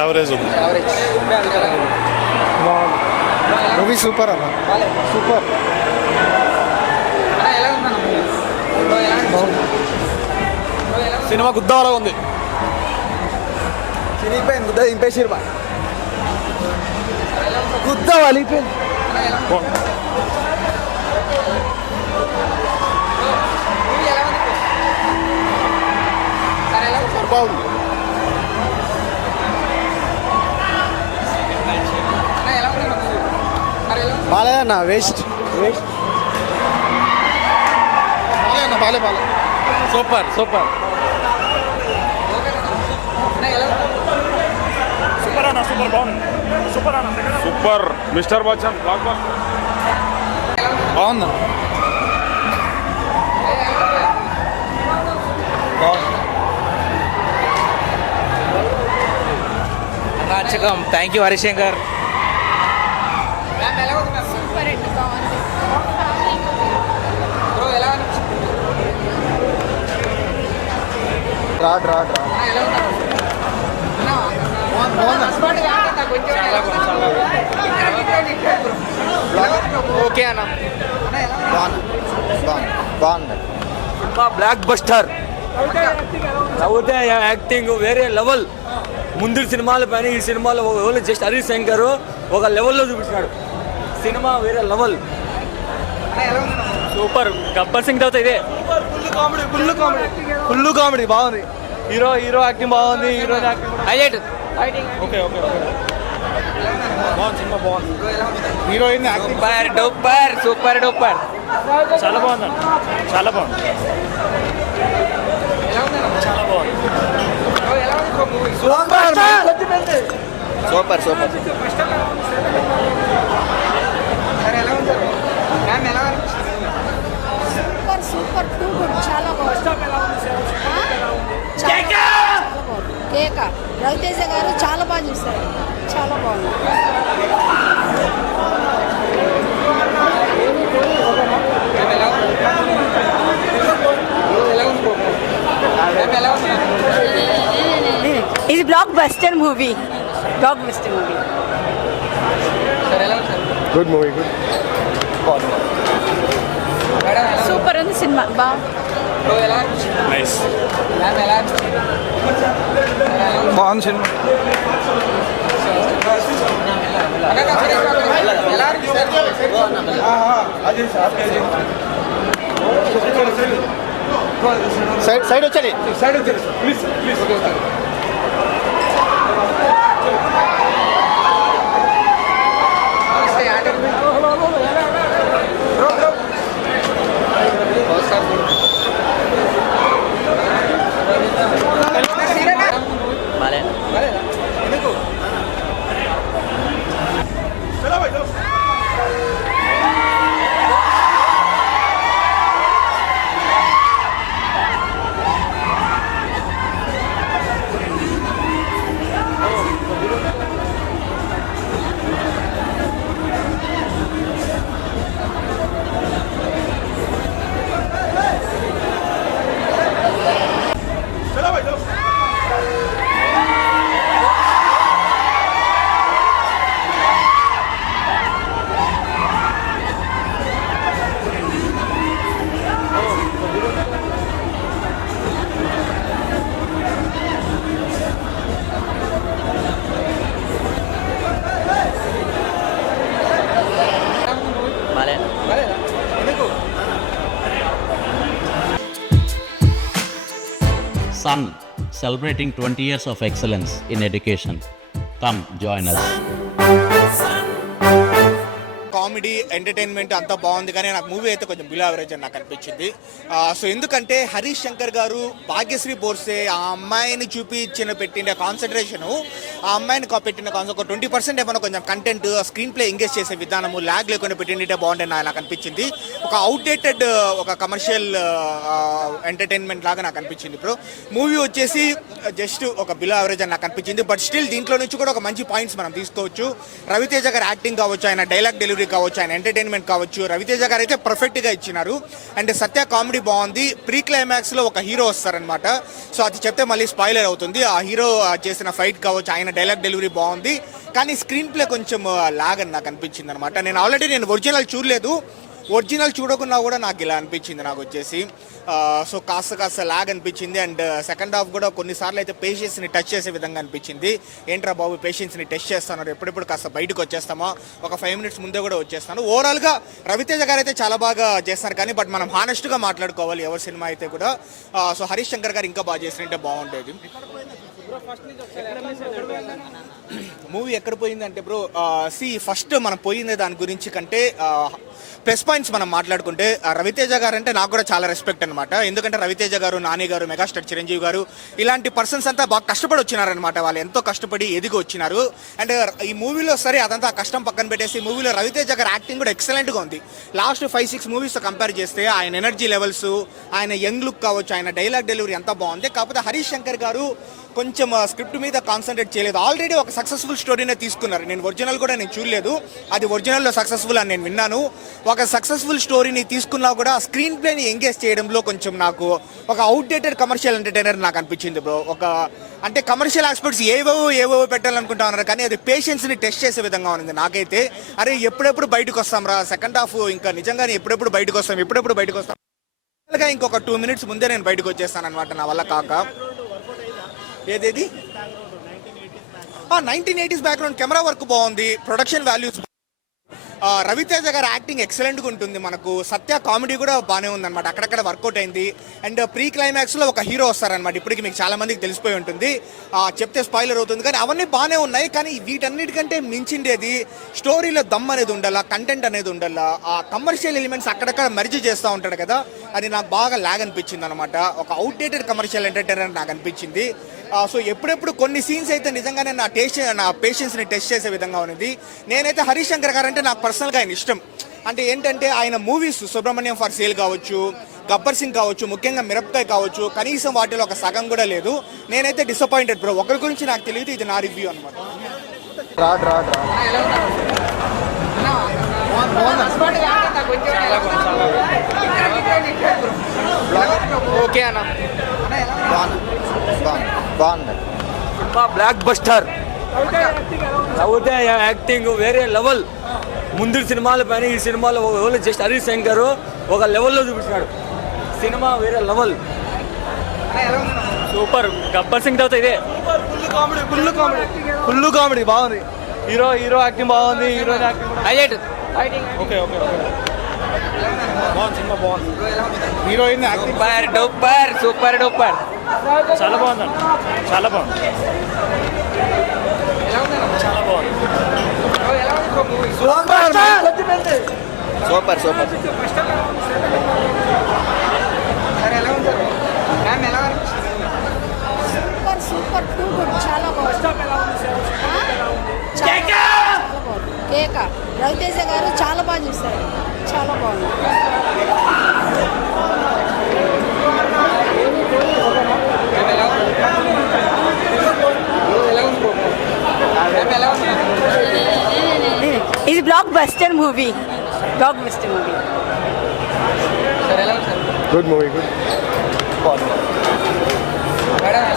Average ఉంది. Movie super అన్న, super. సినిమా గుద్దావలా ఉంది. చినిగిపోయింది, గుద్ద దింపేసిరు బా, గుద్ద వలిపోయింది. బాగుంది. బాలేదన్న, వేస్ట్ వేస్ట్. బాలే సూపర్ సూపర్ సూపర్ అన్న, సూపర్ బాగుంది. సూపర్ అన్న, super. Mister Bachchan blockbuster. బాగుంది. రాచకం. Thank you Harishankar. సూపర్ అండి, బాగుంది. Rod rod rod. ఓకే అన్న, బాగుంది. Blockbuster. అవుతే యాక్టింగ్ వేరే లెవెల్. ముందు సినిమాల పైన ఈ సినిమాలో ఓన్లీ జస్ట్ హరీష్ శంకర్ ఒక లెవెల్లో చూపించాడు. సినిమా వేరే లెవెల్. సూపర్. గబ్బర్ సింగ్ తర్వాత ఇదే ఫుల్ కామెడీ బాగుంది. హీరో యాక్టింగ్ బాగుంది. Heroine acting highlight. ఓకే. బాగుంది, సినిమా బాగుంది. Heroine acting super duper. చాలా బాగుందండి, చాలా బాగుంది. చాలా బాగుంది. Super super. Super super too good, చాలా బాగుంది. కేక రవితేజ గారు చాలా బాగా చూస్తారు, చాలా బాగుంది. ఇది blockbuster movie. Good movie, good. Super ఉంది సినిమా, నైస్. బాగుంది సినిమా. సైడ్ వచ్చాలి, please please. Sun, celebrating 20 years of excellence in education. Come join us. Comedy entertainment అంతా బాగుంది, కానీ నాకు మూవీ అయితే కొంచెం బిలో యావరేజ్ అని నాకు అనిపించింది. సో ఎందుకంటే హరీష్ శంకర్ గారు భాగ్యశ్రీ బోర్సే ఆ అమ్మాయిని చూపించిన పెట్టిన కాన్సన్ట్రేషను, ఆ అమ్మాయిని పెట్టిన ఒక 20% ఏమైనా కొంచెం కంటెంట్ స్క్రీన్ ప్లే ఎంగేజ్ చేసే విధానము ల్యాగ్ లేకుండా పెట్టింటే బాగుంటుంది నాకు అనిపించింది. ఒక అవుట్డేటెడ్ ఒక కమర్షియల్ ఎంటర్టైన్మెంట్ లాగా నాకు అనిపించింది. ఇప్పుడు మూవీ వచ్చేసి జస్ట్ ఒక బిలో యావరేజ్ అని నాకు అనిపించింది. బట్ స్టిల్ దీంట్లో నుంచి కూడా ఒక మంచి పాయింట్స్ మనం తీసుకోవచ్చు. రవితేజ గారి యాక్టింగ్ కావచ్చు, ఆయన డైలాగ్ డెలివరీ కావచ్చు, కావచ్చు, ఆయన ఎంటర్టైన్మెంట్ కావచ్చు, రవితేజ గారు అయితే పర్ఫెక్ట్గా ఇచ్చినారు. అండ్ సత్య కామెడీ బాగుంది. ప్రీ క్లైమాక్స్లో ఒక హీరో వస్తారనమాట. సో అది చెప్తే మళ్ళీ స్పాయిలర్ అవుతుంది. ఆ హీరో చేసిన ఫైట్ కావచ్చు, ఆయన డైలాగ్ డెలివరీ బాగుంది. కానీ స్క్రీన్ ప్లే కొంచెం లాగ్ అని నాకు అనిపించింది అనమాట. నేను ఒరిజినల్ చూడలేదు. ఒరిజినల్ చూడకున్నా కూడా నాకు ఇలా అనిపించింది నాకు వచ్చేసి. సో కాస్త లాగ్ అనిపించింది. అండ్ సెకండ్ హాఫ్ కూడా కొన్నిసార్లు అయితే పేషెన్స్ని టచ్ చేసే విధంగా అనిపించింది. ఏంట్రా బాబు పేషెన్స్ని టెస్ట్ చేస్తున్నారు, ఎప్పుడెప్పుడు కాస్త బయటకు వచ్చేస్తామా, ఒక 5 మినిట్స్ ముందే కూడా వచ్చేస్తాను. ఓవరాల్గా రవితేజ గారు అయితే చాలా బాగా చేస్తారు. కానీ బట్ మనం హానెస్ట్గా మాట్లాడుకోవాలి ఎవరి సినిమా అయితే కూడా. సో హరీష్ శంకర్ గారు ఇంకా బాగా చేసినట్టే బాగుండేది. మూవీ ఎక్కడ పోయిందంటే బ్రో ఫస్ట్ మనం పోయిందే దాని గురించి కంటే ప్లస్ పాయింట్స్ మనం మాట్లాడుకుంటే రవితేజ గారు అంటే నాకు కూడా చాలా రెస్పెక్ట్ అనమాట. ఎందుకంటే రవితేజ గారు, నాని గారు, మెగాస్టార్ చిరంజీవి గారు ఇలాంటి పర్సన్స్ అంతా బాగా కష్టపడి వచ్చినారనమాట. వాళ్ళు ఎంతో కష్టపడి ఎదిగి వచ్చినారు. అండ్ ఈ మూవీలో సరే అదంతా కష్టం పక్కన పెట్టేసి ఈ మూవీలో రవితేజ గారు యాక్టింగ్ కూడా ఎక్సలెంట్గా ఉంది. లాస్ట్ 5-6 మూవీస్తో కంపేర్ చేస్తే ఆయన ఎనర్జీ లెవెల్స్, ఆయన యంగ్ లుక్ కావచ్చు, ఆయన డైలాగ్ డెలివరీ అంతా బాగుంది. కాకపోతే హరీష్ శంకర్ గారు కొంచెం స్క్రిప్ట్ మీద కాన్సన్ట్రేట్ చేయలేదు. ఆల్రెడీ ఒక సక్సెస్ఫుల్ స్టోరీనే తీసుకున్నారు. నేను ఒరిజినల్ కూడా నేను చూడలేదు, అది ఒరిజినల్లో సక్సెస్ఫుల్ అని నేను విన్నాను. ఒక సక్సెస్ఫుల్ స్టోరీని తీసుకున్నా కూడా స్క్రీన్ ప్లేని ఎంగేజ్ చేయడంలో కొంచెం నాకు ఒక అవుట్డేటెడ్ కమర్షియల్ ఎంటర్టైనర్ నాకు అనిపించింది బ్రో. అంటే కమర్షియల్ ఆస్పెక్ట్స్ ఏవేవో పెట్టాలనుకుంటా ఉన్నారు, కానీ అది పేషెన్స్ని టెస్ట్ చేసే విధంగా ఉంది నాకైతే. అరే ఎప్పుడెప్పుడు బయటకు వస్తాం రా, సెకండ్ హాఫ్ ఇంకా నిజంగానే ఎప్పుడెప్పుడు బయటకు వస్తాం. ఇంకొక 2 మినిట్స్ ముందే నేను బయటకు వచ్చేస్తాను అనమాట నా వల్ల కాక. ఏదేది 1980s బ్యాక్గ్రౌండ్, కెమెరా వర్క్ బాగుంది, ప్రొడక్షన్ వాల్యూస్, రవితేజ గారి యాక్టింగ్ ఎక్సలెంట్గా ఉంటుంది. మనకు సత్య కామెడీ కూడా బాగానే ఉందన్నమాట, అక్కడక్కడ వర్కౌట్ అయింది. అండ్ ప్రీ క్లైమాక్స్లో ఒక హీరో వస్తారనమాట. ఇప్పటికి మీకు చాలా మందికి తెలిసిపోయి ఉంటుంది, చెప్తే స్పాయిలర్ అవుతుంది. కానీ అవన్నీ బాగానే ఉన్నాయి. కానీ వీటన్నిటికంటే మించిండేది స్టోరీలో దమ్ అనేది ఉండాలా, కంటెంట్ అనేది ఉండాలా. ఆ కమర్షియల్ ఎలిమెంట్స్ అక్కడక్కడ మర్జ్ చేస్తూ ఉంటాడు కదా, అది నాకు బాగా లాగ్ అనిపించింది అనమాట. ఒక అవుట్డేటెడ్ కమర్షియల్ ఎంటర్టైనర్ నాకు అనిపించింది. సో ఎప్పుడెప్పుడు కొన్ని సీన్స్ అయితే నిజంగానే నా పేషెన్స్ని టెస్ట్ చేసే విధంగా ఉన్నది. నేనైతే హరీష్ శంకర్ గారు అంటే నాకు పర్సనల్గా ఆయన ఇష్టం. అంటే ఏంటంటే ఆయన మూవీస్ సుబ్రహ్మణ్యం ఫర్ సేల్ కావచ్చు, గబ్బర్ సింగ్ కావచ్చు, ముఖ్యంగా మిరపకాయ కావచ్చు, కనీసం వాటిలో ఒక సగం కూడా లేదు. నేనైతే డిసప్పాయింటెడ్ బ్రో. ఒకరి గురించి నాకు తెలియదు, ఇది నా రివ్యూ అనమాట. ఓకే అన్న, బాగుంది. సినిమా బ్లాక్ బస్టర్. రవితే యాక్టింగ్ వేరే లెవెల్. ముందు సినిమాల పైన ఈ సినిమాలో జస్ట్ హరీష్ శంకర్ ఒక లెవెల్లో చూపించాడు. సినిమా వేరే లెవెల్, సూపర్. గబ్బర్ సింగ్ తర్వాత ఇదే ఫుల్ కామెడీ బాగుంది. హీరో యాక్టింగ్ బాగుంది, హీరోయిన్ యాక్టింగ్ హైలైట్. ఓకే బాగుంది, సినిమా బాగుంది. Heroine acting super duper. చాలా బాగుందండి, చాలా బాగుంది. సూపర్. సూపర్ టూ గుడ్, చాలా బాగుంది. కేక రవితేజ గారు చాలా బాగా చూస్తారు, చాలా బాగుంది. ఇది blockbuster movie. Good movie,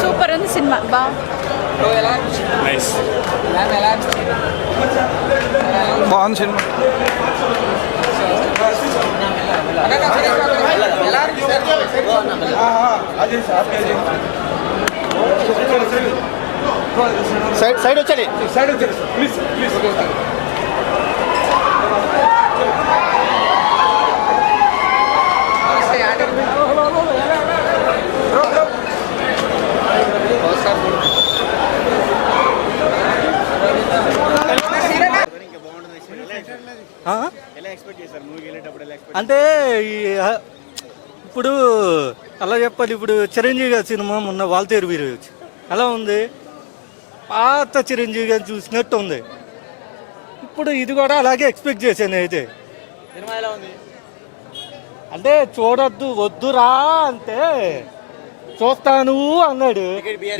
super ఉంది సినిమా, బాగుంది. బాగుంది సినిమా. సైడ్ వచ్చాలి ప్లీజ్. అంటే ఇప్పుడు అలా చెప్పాలి. ఇప్పుడు చిరంజీవి గారి సినిమా మొన్న వాల్తేరు వీరు ఎలా ఉంది, పాత చిరంజీవి గారిని చూసినట్టు ఉంది. ఇప్పుడు ఇది కూడా అలాగే ఎక్స్పెక్ట్ చేశాను అయితే. అంటే చూడొద్దు, వద్దురా అంటే చూస్తాను అన్నాడు.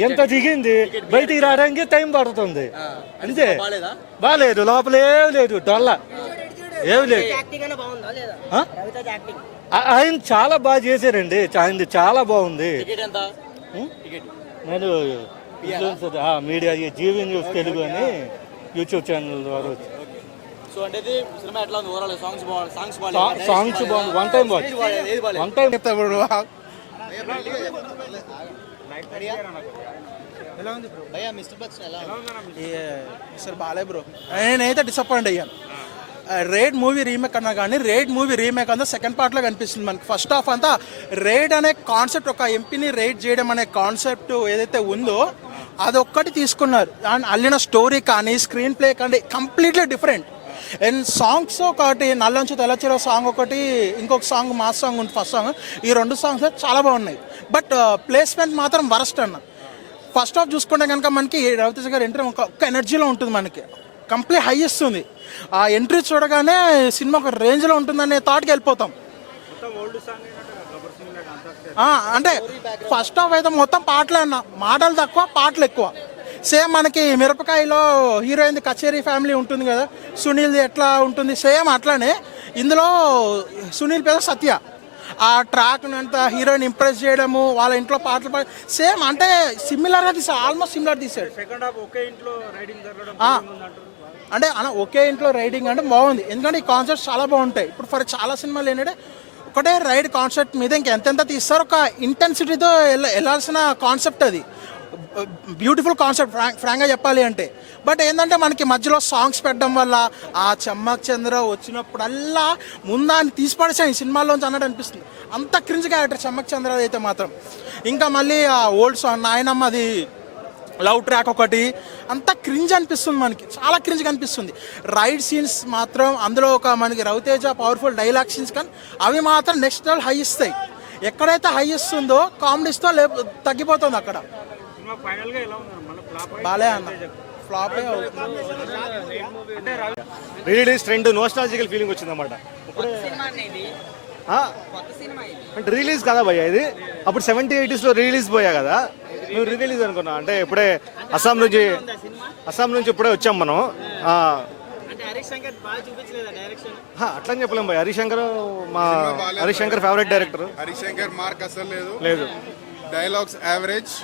ఎంత దిగింది, బయటికి రావడానికి టైం పడుతుంది అంతే. బాగాలేదు, లోపలే లేదు, డొల్ల. ఏమి లేదు ఆ? ఆయన చాలా బాగా చేశారండి, ఆయన చాలా బాగుంది. నేను ఇన్ఫ్లుయెన్సర్, మీడియా జీవి న్యూస్ తెలుగు అని యూట్యూబ్ ఛానల్ ద్వారా వచ్చి సో అంటే ఇది సినిమా ఎట్లా ఉంది ఓవరాల్ సాంగ్స్ బాగుంది సాంగ్స్ బాగుంది. One time watch, one time. అసలు బాలే బ్రో, నేనైతే డిసప్పాయింట్ అయ్యాను. రేడ్ మూవీ రీమేక్ అన్నా కానీ రేడ్ మూవీ రీమేక్ అంతా సెకండ్ పార్ట్లో కనిపిస్తుంది మనకి. ఫస్ట్ హాఫ్ అంతా రేడ్ అనే కాన్సెప్ట్, ఒక ఎంపీని రేడ్ చేయడం అనే కాన్సెప్ట్ ఏదైతే ఉందో అదొక్కటి తీసుకున్నారు. అండ్ అల్లిన స్టోరీ కానీ స్క్రీన్ ప్లే కానీ కంప్లీట్లీ డిఫరెంట్. అండ్ సాంగ్స్ ఒకటి నల్లంచు తెల్లచీర సాంగ్ ఒకటి, ఇంకొక సాంగ్ మాస్ సాంగ్ ఉంది ఫస్ట్ సాంగ్. ఈ 2 సాంగ్స్ చాలా బాగున్నాయి. బట్ ప్లేస్మెంట్ మాత్రం వరస్ట్ అన్న. ఫస్ట్ హాఫ్ చూసుకుంటే కనుక మనకి రవితేజ గారు ఎంట్రీ ఒక ఎంటర్జీలో ఉంటుంది, మనకి కంప్లీట్ హై ఇస్తుంది. ఆ ఎంట్రీ చూడగానే సినిమా ఒక రేంజ్లో ఉంటుందనే థాట్కి వెళ్ళిపోతాం. అంటే ఫస్ట్ హాఫ్ అయితే మొత్తం పాటలే అన్న, మాటలు తక్కువ పాటలు ఎక్కువ. సేమ్ మనకి మిరపకాయలో హీరోయిన్ కచేరీ ఫ్యామిలీ ఉంటుంది కదా, సునీల్ది ఎట్లా ఉంటుంది సేమ్ అట్లానే ఇందులో సునీల్ పేరు సత్య. ఆ ట్రాక్ అంతా హీరోయిన్ ఇంప్రెస్ చేయడము, వాళ్ళ ఇంట్లో పాటలు పాడి సేమ్ అంటే సిమిలర్గా తీసాడు, ఆల్మోస్ట్ సిమిలర్ తీసాడు. అంటే అన్న ఒకే ఇంట్లో రైడింగ్ అంటే బాగుంది, ఎందుకంటే ఈ కాన్సెప్ట్స్ చాలా బాగుంటాయి. ఇప్పుడు ఫర్ చాలా సినిమాలు ఏంటంటే ఒకటే రైడ్ కాన్సెప్ట్ మీద ఇంకెంతెంత తీస్తారు, ఒక ఇంటెన్సిటీతో వెళ్ళాల్సిన కాన్సెప్ట్ అది. బ్యూటిఫుల్ కాన్సెప్ట్ ఫ్రాంక్గా చెప్పాలి అంటే. బట్ ఏంటంటే మనకి మధ్యలో సాంగ్స్ పెట్టడం వల్ల ఆ చమ్మక్ చంద్ర వచ్చినప్పుడల్లా ముందాన్ని తీసిపడేసాను ఈ సినిమాలోంచి అన్నట్టు అనిపిస్తుంది. అంత క్రింజ్ క్యారెక్టర్ చమ్మక్ చంద్ర అయితే మాత్రం. ఇంకా మళ్ళీ ఆ ఓల్డ్ సాంగ్ నాయనమ్మ అది లవ్ ట్రాక్ ఒకటి, అంతా క్రింజ్ అనిపిస్తుంది మనకి, చాలా క్రింజ్గా అనిపిస్తుంది. రైడ్ సీన్స్ మాత్రం అందులో ఒక మనకి రవితేజ పవర్ఫుల్ డైలాగ్ సీన్స్ కానీ అవి మాత్రం నెక్స్ట్ లెవెల్ హై ఇస్తాయి. ఎక్కడైతే హై ఇస్తుందో కామెడీస్తో తగ్గిపోతుంది అక్కడ. బాలే అన్న ఫ్లాపే అవుతుంది. రిలీజ్ ట్రెండ్ నోస్టాలజికల్ ఫీలింగ్ వచ్చిందన్నమాట. అంటే రిలీజ్ కదా భయ్యా ఇది, అప్పుడు 70s 80s రిలీజ్ పోయా కదా, నువ్వు రిలీజ్ అనుకున్నా. అంటే ఇప్పుడే అస్సాం నుంచి ఇప్పుడే వచ్చాం మనం. అట్లని చెప్పలేం భయ్య, Harish Shankar favourite director. Harish Shankar mark అసలు లేదు, డైలాగ్స్ యావరేజ్.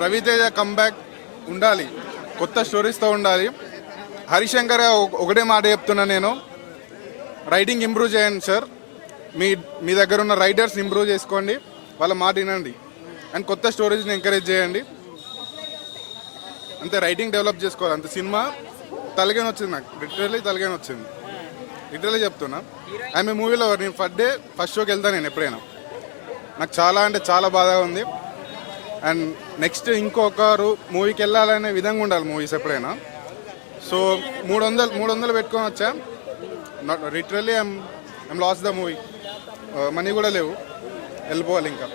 రవితేజ కంబ్యాక్ ఉండాలి, కొత్త స్టోరీస్తో ఉండాలి. హరిశంకర్ ఒకటే మాట చెప్తున్నా నేను, రైటింగ్ ఇంప్రూవ్ చేయండి సార్. మీ దగ్గర ఉన్న రైటర్స్ ఇంప్రూవ్ చేసుకోండి, వాళ్ళ మాట వినండి, అండ్ కొత్త స్టోరీస్ని ఎంకరేజ్ చేయండి. అంతే, రైటింగ్ డెవలప్ చేసుకోవాలి అంతే. సినిమా తలగానే వచ్చింది నాకు, లిటరల్లీ తలగానే వచ్చింది, లిటరల్లీ చెప్తున్నా. ఆమె మూవీలో నేను ఫస్ట్ షోకి వెళ్తాను నేను ఎప్పుడైనా. నాకు చాలా అంటే చాలా బాధగా ఉంది. అండ్ నెక్స్ట్ ఇంకొకరు మూవీకి వెళ్ళాలనే విధంగా ఉండాలి మూవీస్ ఎప్పుడైనా. సో 300 పెట్టుకొని వచ్చా. Literally I'm lost the movie. Money కూడా లేవు, వెళ్ళిపోవాలి ఇంకా.